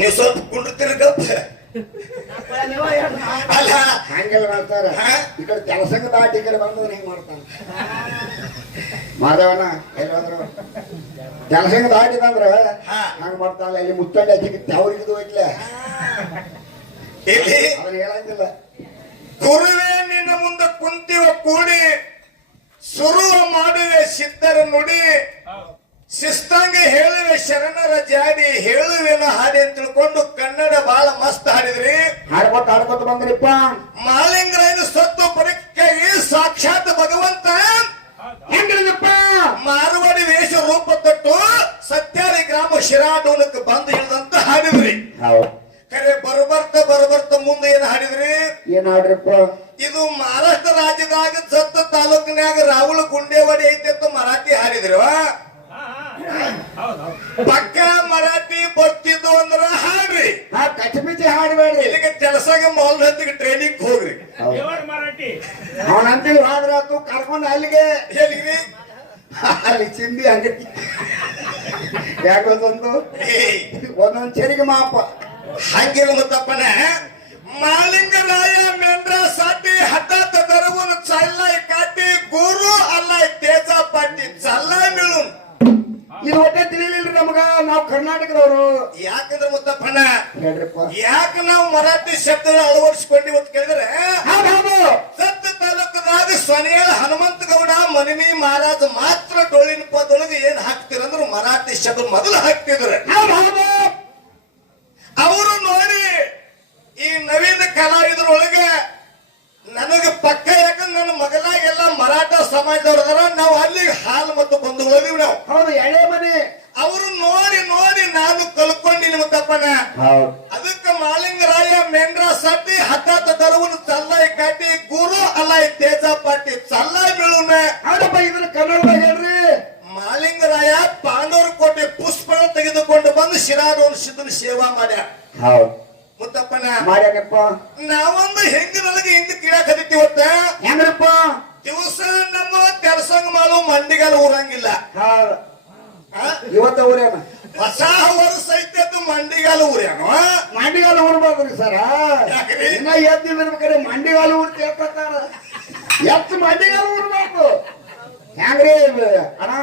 ನೀವು ಸ್ವಲ್ಪ ಕುಂಡ್ರತೀರಿ ಗಪ್ಪ ಅಲ್ಲ ಹಂಗೆಲ್ಲ ಮಾಡ್ತಾರ ಈ ಕಡೆ ಕೆಲಸಂಗ ದಾಟಿ ಈ ಕಡೆ ಬಂದವನ್ ಹೆಂಗ್ ಮಾಡ್ತಾನ ಮಾಧವನ ಎಲ್ಲಿ ಬಂದ್ರು ಕೆಲಸಂಗ ದಾಟಿದಂದ್ರ ಹಂಗ ಮಾಡ್ತಾನ ಇಲ್ಲಿ ಮುಚ್ಚಂಡಿ ಹಚ್ಚಿಕ್ಕೆ ಅವ್ರಿಗಿದು ಹೋಯ್ತಲೆ ಇಲ್ಲಿ ಅದನ್ನ ಹೇಳಂಗಿಲ್ಲ. ಗುರುವೇ ನಿನ್ನ ಮುಂದೆ ಕುಂತಿವ ಕೂಡಿ ಸುರುವ ಮಾಡುವೆ ಸಿದ್ಧರ ನುಡಿ ಶಿಸ್ತಾಂಗ ಹೇಳುವೆ ಶರಣರ ಜಾಡಿ ಹೇಳುವೆನ ಹಾಡಿ ಅಂತ ತಿಳ್ಕೊಂಡು ಕನ್ನಡ ಬಹಳ ಮಸ್ತ್ ಹಾಡಿದ್ರಿ. ಹಾಡ್ಕೊತ ಬಂದ್ರಿಪ್ಪ. ಮಾಲಿಂಗರಾಯನ ಸತ್ತು ಪರೀಕ್ಷೆಗೆ ಸಾಕ್ಷಾತ್ ಭಗವಂತ ಹೆಂಗಿದಪ್ಪ ಮಾರವಾಡಿ ವೇಷ ರೂಪ ತೊಟ್ಟು ಸತ್ಯಾರಿ ಗ್ರಾಮ ಶಿರಾಡೋಲಕ್ಕೆ ಬಂದು ಇಳಿದಂತ ಹಾಡಿದ್ರಿ. ಖರೆ ಬರಬರ್ತ ಮುಂದೆ ಏನ್ ಹಾಡಿದ್ರಿ? ಏನ್ ಹಾಡ್ರಿಪ್ಪ? ಇದು ಮಹಾರಾಷ್ಟ್ರ ರಾಜ್ಯದಾಗ ಸತ್ತ ತಾಲೂಕಿನಾಗ ರಾಹುಲ್ ಗುಂಡೇವಾಡಿ ಐತೆ ಅಂತ ಮರಾಠಿ ಹಾಡಿದ್ರವ. ಪಕ್ಕ ಮರಾಠಿ ಬರ್ತಿದ್ದು ಅಂದ್ರ ಹಾಡ್ರಿ, ಕಚ್ಚಮಿಚ್ಚಿ ಹಾಡ್ಬೇಡ್ರಿ. ಇಲ್ಲಿಗೆ ಕೆಲಸಗೆ ಮೌಲ್ ಹತ್ತಿಗೆ ಟ್ರೈನಿಂಗ್ ಹೋಗ್ರಿ. ಅವನಂತೇಳಿ ಹಾದ್ರ ಆತು ಕರ್ಕೊಂಡು ಅಲ್ಲಿಗೆ ಹೇಳಿದ್ರಿ ಅಲ್ಲಿ ಚಿಂದಿ ಹಂಗೆ ಯಾಕೊಂದೊಂದು ಒಂದೊಂದ್ ಚೆರಿಗೆ ಮಾಪ ಹಂಗಿಲ್ಲ ಮತ್ತಪ್ಪನ ಮಾಲಿಂಗರಾಯ ಮೆಂಡ್ರ ಸಾಟಿ ಹಠಾತ್ ದರವನು ಚಲ್ಲಾಯ್ ಕಾಟಿ ಗುರು ಅಲ್ಲಾಯ್ ತೇಜ ಪಾಟಿ ಚಲ್ಲಾಯ್ ಮಿಳು. ಇದು ಒಟ್ಟೆ ತಿಳಿಲಿಲ್ರಿ ನಮಗ. ನಾವು ಕರ್ನಾಟಕದವರು. ಯಾಕಂದ್ರೆ ಮುತ್ತಪ್ಪಣ್ಣ ಹೇಳ್ರಿಪ್ಪ, ಯಾಕೆ ನಾವು ಮರಾಠಿ ಶಬ್ದ ಅಳವಡಿಸಿಕೊಂಡಿವಿ ಅಂತ ಕೇಳಿದ್ರೆ, ಹೌದು ಸತ್ತ ತಾಲೂಕದಾಗ ಸೊನೆಯ ಹನುಮಂತ ಗೌಡ ಮನಿಮಿ ಮಹಾರಾಜ್ ಮಾತ್ರ ಡೊಳ್ಳಿನ ಪದೊಳಗೆ ಏನ್ ಹಾಕ್ತಿರಂದ್ರು ಮರಾಠಿ ಶಬ್ದ ಮೊದಲು ಹಾಕ್ತಿದ್ರು. ಅವರು ನೋಡಿ ಈ ನವೀನ ಕಲಾವಿದರೊಳಗೆ ನನಗೆ ಪಕ್ಕ ಯಾಕಂದ್ರೆ ನನ್ನ ಮಗಲಾಗೆಲ್ಲ ಮರಾಠ ಸಮಾಜದವ್ರದಾರ. ನಾವು ಅಲ್ಲಿ ಹಾಲು ಮತ್ತು ಬಂದು ಹೋದಿವಿ ನಾವು. ಹೌದು, ಎಳೆ ಮನೆ. ಅವರು ನೋಡಿ ನೋಡಿ ನಾನು ಕಲ್ಕೊಂಡಿನಿ ಮುತ್ತಪ್ಪನ. ಅದಕ್ಕೆ ಮಾಲಿಂಗರಾಯ ಮೆಂಡ್ರ ಸಟ್ಟಿ ಹಠಾತ್ ದರವನು ಚಲ್ಲಾಯ್ ಕಾಟಿ ಗುರು ಅಲ್ಲಾಯ್ ತೇಜ ಪಾಟಿ ಚಲ್ಲಾಯ್ ಬೀಳುನ. ಹೌದಪ್ಪ, ಇದನ್ನ ಕನ್ನಡದಾಗ ಹೇಳ್ರಿ. ಮಾಲಿಂಗರಾಯ ಪಾಂಡವರ ಕೋಟೆ ಪುಷ್ಪ ತೆಗೆದುಕೊಂಡು ಬಂದು ಶಿರಾಡೋನ್ ಸಿದ್ಧನ ಸೇವಾ ಮಾಡ್ಯ. ಮುತ್ತಪ್ಪನ ಮಾಡ್ಯಾಕಪ್ಪ. ನಾವೊಂದು ಹೆಂಗಿನೊಳಗೆ ಹಿಂದೆ ಕೀಳಾಕ್ ಹತ್ತಿವತ್ತ ಹೆಂಗ್ರಪ್ಪ? ದಿವಸ ನಮ್ಮ ಕೆಲಸಂಗ ಮಾಡು ಮಂಡಿಗಾಲ ಊರಂಗಿಲ್ಲ. ಇವತ್ತ ಊರೇನ ಹೊಸ ವರ್ಷ ಐತೆ ಮಂಡಿಗಾಲ ಊರೇನು? ಮಂಡಿಗಾಲ ಊರ್ಬಾರ್ದ್ರಿ ಸರ. ಇನ್ನ ಎದ್ದಿರ್ಬೇಕಾರೆ ಮಂಡಿಗಾಲ ಊರ್ ಕೇಳ್ತಾರ. ಎತ್ತು ಮಂಡಿಗಾಲ ಊರ್ಬಾರ್ದು ಹೆಂಗ್ರಿ ಅಣ್ಣ?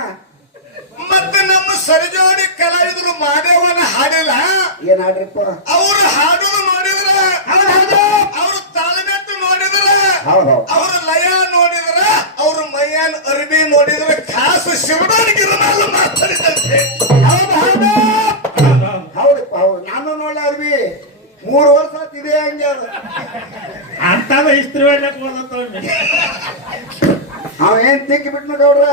ಮತ್ತೆ ನಮ್ಮ ಸರಿಜೋಡಿ ಕಲಾವಿದರು ಮಾದೇವನ ಹಾಡಿಲ್ಲ. ಏನ್ ಹಾಡ್ರಿಪ್ಪ? ಅವ್ರು ಹಾಡೋದು ನೋಡಿದ್ರ, ಅವ್ರು ತಾಳ್ಮೆಟ್ಟು ನೋಡಿದ್ರ, ಅವ್ರ ಲಯ ನೋಡಿದ್ರ, ಅವ್ರ ಮೈಯಾನ ಅರ್ಬಿ ನೋಡಿದ್ರ ಖಾಸ ಶಿವನಿಗಿರಲ್ಲ ಮಾತಾಡಿದಂತೆ. ಹೌದಪ್ಪ, ಹೌದು. ನಾನು ನೋಡ್ಲ ಅರ್ಬಿ 3 ವರ್ಷ ಆತಿದೆ ಹಂಗೆ ಅಂತ ಇಸ್ತ್ರಿ ಹೊಡ್ಲಕ್ ಅವೇನ್ ತಿಕ್ಕಿ ಬಿಟ್ನ ಗೌಡ್ರ.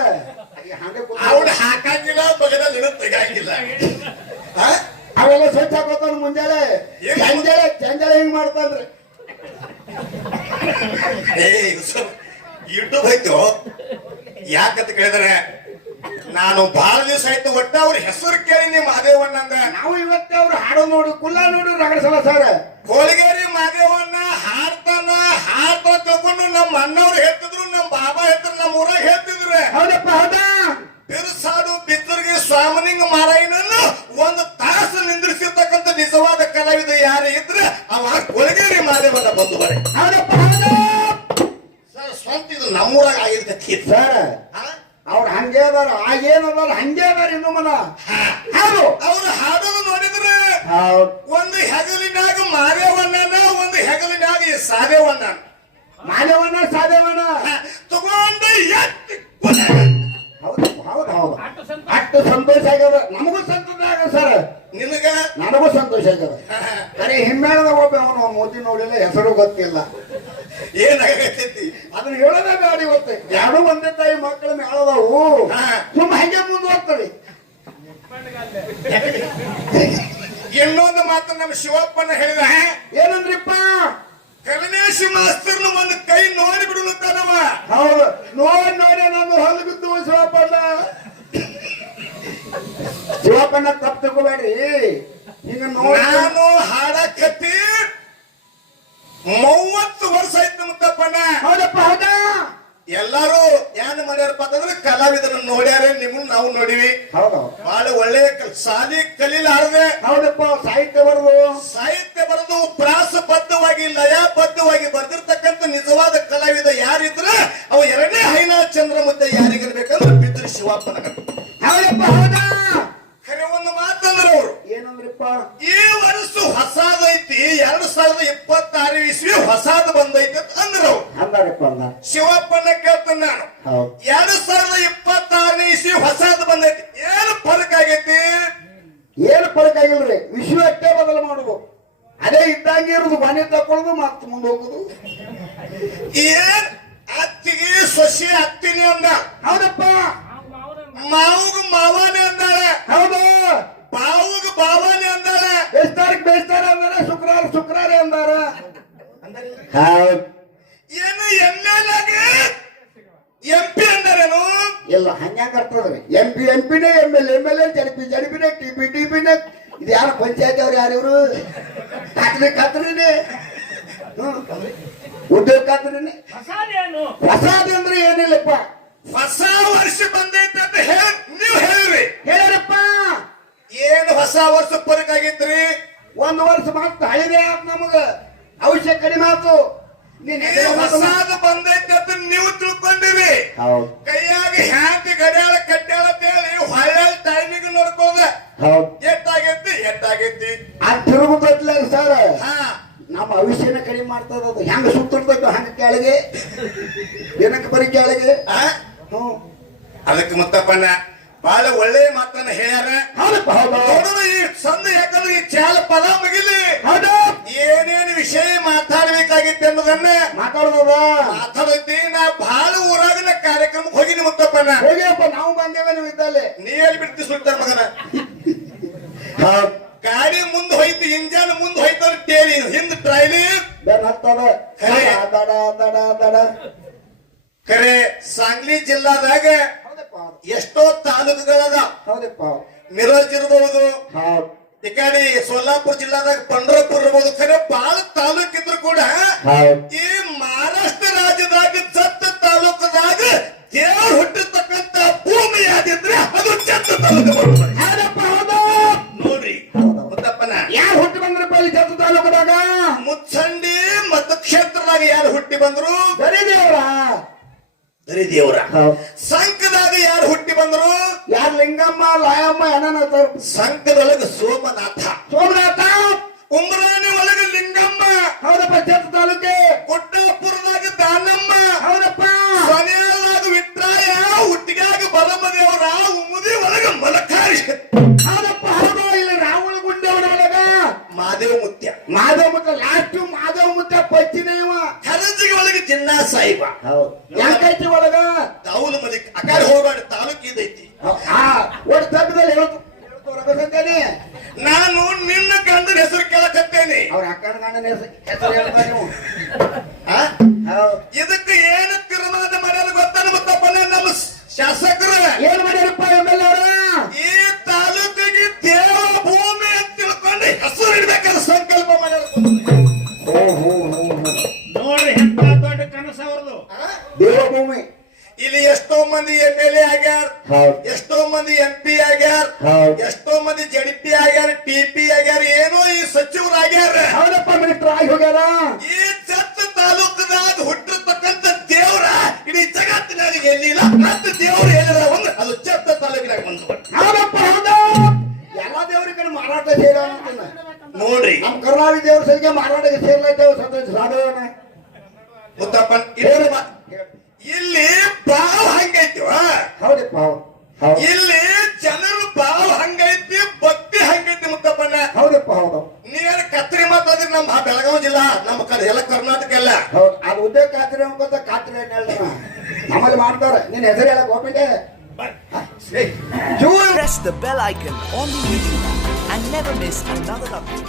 ಅವ್ರು ಹಾಕಂಗಿಲ್ಲ, ಬಗದಲ್ಲಿ ತೆಗಿಲ್ಲ. ಅವೆಲ್ಲ ಸ್ವಚ್ಛ ಹಾಕೋತಾನ ಮುಂಜಾನೆ ಚಂಜಾಳೆ ಹಿಂಗ್ ಮಾಡ್ತಾನ್ರಿ. ಯೂಟ್ಯೂಬ್ ಆಯ್ತು. ಯಾಕಂತ ಕೇಳಿದ್ರೆ ನಾನು ಬಹಳ ದಿವಸ ಆಯ್ತು ಒಟ್ಟ ಅವ್ರ ಹೆಸರು ಕೇಳಿನಿ ಮಾದೇವಣ್ಣ ಅಂದ. ನಾವು ಇವತ್ತೇ ಅವ್ರು ಹಾಡೋ ನೋಡಿ ಕುಲ್ಲ ನೋಡಿ ರಗಡ್ಸಲ್ಲ ಸರ್. ಕೋಳಿಗೇರಿ ಮಾದೇವಣ್ಣ ಹಾಡ್ತಾನ ತಗೊಂಡು ನಮ್ಮ ಅಣ್ಣವ್ರು ಹೇಳ್ತಿದ್ರು, ನಮ್ಮ ಬಾಬಾ ಹೇಳ್ತಿದ್ರು, ನಮ್ಮ ಊರಾಗ ಹೇಳ್ತಿದ್ರು. ಹೌದಪ್ಪ, ಹೌದಾ? ಬಿರುಸಾಡು ಬಿದ್ದರಿಗೆ ಸ್ವಾಮಿನಿಂಗ ಮಾರಾಯಣನ್ನು ಒಂದು ತಾಸು ನಿಂದ್ರಿಸಿರ್ತಕ್ಕಂಥ ನಿಜವಾದ ಕಲಾವಿದ ಯಾರು ಇದ್ರೆ ಅವ ಕೋಳಿಗೇರಿ ಮಾದೇವಣ್ಣ ಬಂದು ಬರೆ. ಹೌದಪ್ಪ, ಹೌದಾ ಸರ್? ಸ್ವಂತ ಇದು ನಮ್ಮೂರಾಗ ಆಗಿರ್ತೈತಿ ಸರ್. ಅವ್ರು ಹಂಗೆ ಅದಾರ, ಆಗೇನದಾರ ಹಂಗೆ ಅದಾರ ಇನ್ನು ಮನ. ಹೌದು, ಅವ್ರು ಹಾಡೋದು ನೋಡಿದ್ರೆ ಒಂದು ಹೆಗಲಿನಾಗ ಮಾದೇವಣ್ಣನ, ಒಂದು ಹೆಗಲಿನಾಗ ಈ ಸಾದೇವಣ್ಣ. ಮಾದೇವಣ್ಣ ಸಾದೇವಣ್ಣ ತಗೊಂಡು ಎತ್ತಿ ಹೌದಪ್ಪ, ಹೌದು ಹೌದು. ಅಷ್ಟು ಸಂತೋಷ ಆಗ್ಯದ. ನಮಗೂ ಸಂತೋಷ ಆಗ್ಯದ ಸರ್. ನಿನಗ ನನಗೂ ಸಂತೋಷ ಆಗ್ಯದ. ಕರೆ ಹಿಮ್ಮೇಳದ ಒಬ್ಬ ಅವನು ಮೋದಿ ನೋಡಿಲ್ಲ, ಹೆಸರು ಗೊತ್ತಿಲ್ಲ, ಏನಾಗೈತಿ ಅದನ್ನ ಹೇಳೋದೇ ಬೇಡ. ಇವತ್ತು ಎರಡು ಒಂದೇ ತಾಯಿ ಮಕ್ಕಳ ಮೇಳದವು ಸುಮ್ಮ ಹಂಗೆ ಮುಂದುವರ್ತಾರೆ. ಇನ್ನೊಂದು ಮಾತು ನಮ್ಮ ಶಿವಪ್ಪನ ಹೇಳಿದ. ಏನಂದ್ರಿಪ್ಪ? ಕಲನೇಶ್ ಮಾಸ್ತರ್ನ ಒಂದು ಕೈ ನೋಡಿ ಬಿಡುತ್ತಾನವ. ಹೌದು, ನೋಡಿ ನಾನು ಹೊಲ ಬಿದ್ದು ಶಿವಪ್ಪಣ್ಣ. ಶಿವಪ್ಪಣ್ಣ ತಪ್ಪು ತಗೋಬೇಡ್ರಿ. ಈಗ ನಾನು ಹಾಡಕತ್ತಿ 30 ವರ್ಷ ಆಯ್ತು ಮುತ್ತಪ್ಪಣ್ಣ. ಹೌದಪ್ಪ, ಹೌದಾ? ಎಲ್ಲಾರು ಏನ್ ಮಾಡ್ಯಾರಪ್ಪ ಅಂತಂದ್ರೆ ಕಲಾವಿದರನ್ನ ನೋಡ್ಯಾರ, ನಿಮ್ಮನ್ನ ನಾವು ನೋಡಿವಿ. ಹೌದೌದು ಬಹಳ ಒಳ್ಳೆ ಸಾಲಿ ಕಲೀಲಾರದೆ ಹೌದಪ್ಪ. ಸಾಹಿತ್ಯ ಬರೆದು ಪ್ರಾಸಬದ್ಧವಾಗಿ ಲಯಬದ್ಧವಾಗಿ ಬರೆದಿರ್ತಕ್ಕಂಥ ನಿಜವಾದ ಕಲಾವಿದ ಯಾರಿದ್ರ ಅವ ಎರಡನೇ ಹೈನಾ ಚಂದ್ರಮುದ್ದೆ ಯಾರಿಗಿರ್ಬೇಕಂದ್ರೆ ಬಿದ್ರು ಶಿವಪ್ಪನ. ಹೌದಪ್ಪ. ಹೌದಾ? ಖರೆ ಒಂದು ಮಾತಂದ್ರ ಅವರು ಏನಂದ್ರಿಪ್ಪ? ಈ ವರ್ಷ ಹೊಸಾದೈತಿ 2026 ಇಸ್ವಿ ಹೊಸಾದ ಬಂದೈತಿ ಅಂತ ಅಂದ್ರು ಅವ್ರು. ಅಂದಾರಪ್ಪ ಅಂದ. ಶಿವಪ್ಪನ ಕೇಳ್ತಾನೆ ನಾನು, ಹೌದು 2026 ಇಸ್ವಿ ಹೊಸಾದ ಬಂದೈತಿ, ಏನು ಫರಕ್ ಆಗೈತಿ? ಏನು ಫರಕ್ ಆಗಿಲ್ರಿ, ವಿಶ್ವ ಅಷ್ಟೇ ಬದಲು ಮಾಡುದು. ಅದೇ ಇದ್ದಂಗೆ ಇರುದು, ಮನೆ ತಕೊಳ್ಳೋದು ಮತ್ತೆ ಮುಂದೆ ಹೋಗುದು. ಏನ್ ಅತ್ತಿಗೆ ಸೊಸಿ ಅತ್ತಿನಿ ಅಂದ. ಹೌದಪ್ಪ. ಮಾವುಗ ಮಾವಾನೆ ಅಂದಾಳೆ. ಹೌದು. ಬಾವುಗ ಬಾವಾನೆ ಅಂದಾಳೆ. ಬೇಸ್ತಾರ ಅಂದಾರ, ಶುಕ್ರಾರ ಅಂದಾರ. ಹೌದು. ಏನು ಎಮ್ಮೆಲಾಗೆ MP ಅಂದಾರೇನು? ಇಲ್ಲ ಹಂಗ್ಯಾಂಗ ಅರ್ಥದ್ರಿ. ಎಂಪಿನೇ MLA ಜಡಿಪಿನೇ ಟಿಪಿನೇ. ಇದು ಯಾರು ಪಂಚಾಯತ್ ಅವ್ರು? ಯಾರು ಇವ್ರು? ಖಾತ್ರಿನೇ ಉದ್ಯೋಗ ಖಾತ್ರಿನೇ. ಪ್ರಸಾದ ಅಂದ್ರೆ ಏನಿಲ್ಲಪ್ಪ. ಹೊಸ ವರ್ಷ ಬಂದೈತೆ ಅಂತ ನೀವು ಹೇಳಿರಿ. ಹೇಳ್ಯಾರಪ್ಪ. ಏನು ಹೊಸ ವರ್ಷ ಫರಕ್ ಆಗೈತ್ರಿ? ಒಂದು ವರ್ಷ ಮಾತ್ರ ಹಳಿದೆ ಆತ್ ನಮಗ. ಔಷಧ ಕಡಿಮೆ ಆತು. ಹೊಸಾದ ಬಂದೈತೆ ಅಂತ ನೀವು ತಿಳ್ಕೊಂಡಿರಿ. ಹೌದು. ಕೈಯಾಗ ಹ್ಯಾಂತಿ ಗಡಿಯಾಳ ಕಟ್ಟ್ಯಾಳ ಅಂತ ಹೇಳಿ ಹೊಳ್ಳೆ ಟೈಮಿಗೆ ನೋಡ್ಕೋದ. ಹೌದು. ಎಟ್ಟಾಗೈತಿ ಆ ತಿರುಗುತ್ತಲ್ಲ ಸರ್. ಹಾ, ನಮ್ಮ ಭವಿಷ್ಯನ ಕಡಿಮೆ ಮಾಡ್ತದ. ಅದು ಹೆಂಗ ಸುತ್ತಿರ್ತೈತೆ ಹಂಗ ಕೆಳಗೆ, ದಿನಕ್ಕೆ ಬರೀ ಕೆಳಗೆ. ಅದಕ್ಕೆ ಮುತ್ತಪ್ಪಣ್ಣ ಬಹಳ ಒಳ್ಳೆ ಮಾತನ್ನ ಹೇಳ್ಯಾರ. ಹೌದಪ್ಪ. ಹೌದು. ನೋಡೋಣ ಈ ಸಂದ ಯಾಕಂದ್ರೆ ಈ ಚಾಲ ಪದ ಮುಗಿಲಿ. ಹೌದು. ಏನೇನು ವಿಷಯ ಮಾತಾಡ್ಬೇಕಾಗಿತ್ತು ಅನ್ನೋದನ್ನ ಮಾತಾಡೈತಿ. ನಾ ಬಹಳ ಊರಾಗಿನ ಕಾರ್ಯಕ್ರಮಕ್ಕೆ ಹೋಗಿನಿ ಮುತ್ತಪ್ಪಣ್ಣ. ಹೋಗಿಯಪ್ಪ, ನಾವು ಬಂದೇವೆ, ನೀವು ಇದ್ದಲ್ಲೇ. ನೀ ಎಲ್ಲಿ ಬಿಡ್ತಿ ಸುಲ್ತಾನ ಮಗನ? ಗಾಡಿ ಮುಂದೆ ಹೋಯ್ತು, ಇಂಜನ್ ಮುಂದೆ ಹೋಯ್ತು, ಟೇರಿ ಹಿಂದ್ ಟ್ರೈಲಿ ಖರೆ. ಸಾಂಗ್ಲಿ ಜಿಲ್ಲಾದಾಗ ಎಷ್ಟೋ ತಾಲೂಕುಗಳದ. ಹೌದಪ್ಪ. ಮಿರಜ್ ಇರಬಹುದು, ಹೌದು. ಈ ಕಡೆ ಸೋಲಾಪುರ ಜಿಲ್ಲಾದಾಗ ಪಂಡ್ರಪುರ ಇರ್ಬೋದು. ಖರೆ ಬಹಳ ತಾಲೂಕಿದ್ರು ಕೂಡ ಈ ಮಹಾರಾಷ್ಟ್ರ ರಾಜ್ಯದಾಗ ಜತ್ತ ತಾಲೂಕದಾಗ ದೇವ್ರು ಹುಟ್ಟಿರ್ತಕ್ಕಂತ ಭೂಮಿ ಯಾವ್ದಿದ್ರೆ ಅದು ಜತ್ತ ತಾಲೂಕು. ನೋಡ್ರಿ ಮುತ್ತಪ್ಪನ, ಯಾರು ಹುಟ್ಟಿ ಬಂದ್ರಪ್ಪ ಇಲ್ಲಿ ಜತ್ತ ತಾಲೂಕದಾಗ? ಮುಚ್ಚಂಡಿ ಮತಕ್ಷೇತ್ರದಾಗ ಯಾರು ಹುಟ್ಟಿ ಬಂದ್ರು? ದರಿದೇವ್ರ. ಸಂಕದಾಗ ಯಾರು ಹುಟ್ಟಿ ಬಂದ್ರು? ಯಾರು? ಲಿಂಗಮ್ಮ, ಲಾಯಮ್ಮ, ಏನನ್ನ ಸಂಕದೊಳಗ ಸೋಮನಾಥ. ಉಮ್ರಾಣಿ ಒಳಗ ಲಿಂಗಮ್ಮ. ಹೌದಪ್ಪ. ಜತ್ತ ತಾಲೂಕೆ. ಗುಡ್ಡಾಪುರದಾಗ ದಾನಮ್ಮ. ಹೌದಪ್ಪ. ಕೊನೆಯದಾಗ ವಿಟ್ರಾಯ. ಹುಟ್ಟಿಗಾಗ ಬಲಮದೇವರ. ಉಮುದಿ ಒಳಗ ಮಲಕಾರಿ. ಹೌದಪ್ಪ. ಹೌದು. ಇಲ್ಲಿ ರಾಹುಲ್ ಗುಂಡವನ ಒಳಗ ಮಾದೇವ ಮುತ್ಯ. ಲಾಸ್ಟ್ ಮಾದೇವ ಮುತ್ಯ ಪಚ್ಚಿನ ಇವ. ಹರಜಿಗೆ ಒಳಗೆ ಜಿನ್ನಾ ಸಾಹಿಬ. ಯಾಕೈತಿ ಒಳಗ? ದಾವುಲ್ ಮಲಿಕ್. ಆ ಕಡೆ ಹೋಗ್ಬೇಡ, ತಾಲೂಕು ಇದೈತಿ. ಒಟ್ಟು ತಪ್ಪದಲ್ಲಿ ಹೇಳ್ತೇನೆ. ನಾನು ನಿನ್ನ ಗಂಡನ ಹೆಸರು ಕೇಳಕತ್ತೇನೆ. ಅವ್ರ ಅಕ್ಕನ ಗಂಡನ ಹೆಸರು ಹೇಳ್ತಾರೆ ನೀವು. ಇದಕ್ಕೆ ಏನು ತೀರ್ಮಾನ ಮಾಡ್ಯಾರ ಗೊತ್ತಾನ ಗೊತ್ತಪ್ಪನ ನಮ್ಮ ಶಾಸಕರು? ಏನ್ ಮಾಡ್ಯಾರಪ್ಪ MLA ಅವರ? ಈ ತಾಲೂಕಿಗೆ ದೇವ ಭೂಮಿ ಅಂತ ತಿಳ್ಕೊಂಡು ಹೆಸರು ಇಡ್ಬೇಕಾದ್ರೆ ಸಂಕಲ್ಪ ಮಾಡ್ಯಾರ. ನೋಡ್ರಿ ಎಂತ ದೊಡ್ಡ ಕನಸ ಅವ್ರದು. ದೇವಭೂಮಿ. ಇಲ್ಲಿ ಎಷ್ಟೋ ಮಂದಿ MLA ಆಗ್ಯಾರ, ಎಷ್ಟೋ ಮಂದಿ MP ಆಗ್ಯಾರ, ಎಷ್ಟೋ ಮಂದಿ JDP ಆಗ್ಯಾರ, TP ಆಗ್ಯಾರ, ಏನೋ ಈ ಸಚಿವರಾಗ್ಯಾರ. ಹೌದಪ್ಪ. ಮಿನಿಸ್ಟರ್ ಆಗಿ ಹೋಗ್ಯಾರ. ಈ ಜತ್ತ ತಾಲೂಕದಾಗ ಹುಟ್ಟಿರ್ತಕ್ಕಂಥ ದೇವ್ರ ಇಡೀ ಜಗತ್ತಿನಾಗ ಎಲ್ಲಿಲ್ಲ ಅಂತ ದೇವ್ರು ಏನಾರ ಒಂದು ಅದು ಜತ್ತ ತಾಲೂಕಿನಾಗ ಬಂದು. ಹೌದಪ್ಪ. ಹೌದಾ? ಎಲ್ಲಾ ದೇವರಿಗೆ ಮಾರಾಟ ಸೇರ ನೋಡ್ರಿ. ನಮ್ಮ ಕರ್ನಾಟಕ ದೇವ್ರ ಸರಿಗೆ ಮಾರಾಟಕ್ಕೆ ಸೇರ್ಲೈತೇವೆ ಸಾಧಾರಣ ಮುತ್ತಪ್ಪನ್. ಇಲ್ಲಿ ಭಾವ ಹಂಗೈತಿವ. ಹೌದಪ್ಪ. ಇಲ್ಲಿ ಜನರು ಭಾವ ಹಂಗೈತಿ, ಭಕ್ತಿ ಹಂಗೈತಿ ಮುತ್ತಪ್ಪನ. ಹೌದಪ್ಪ. ಹೌದು. ನೀವೇನು ಕತ್ರಿ ಮಾತಾಡಿದ್ರೆ ನಮ್ಮ ಬೆಳಗಾವಿ ಜಿಲ್ಲಾ, ನಮ್ಮ ಎಲ್ಲ ಕರ್ನಾಟಕ ಎಲ್ಲ. ಹೌದು. ಅದು ಉದ್ಯೋಗ ಖಾತ್ರಿ ಅನ್ಕೋತ ಖಾತ್ರಿ ಅಂತ ಹೇಳ್ತಾರ. ನಮ್ಮಲ್ಲಿ ಮಾಡ್ತಾರ. ನಿನ್ನ ಹೆಸರು ಹೇಳಕ್ ಹೋಗ್ಬಿಟ್ಟೆ. Press the bell icon on the YouTube and never miss another update.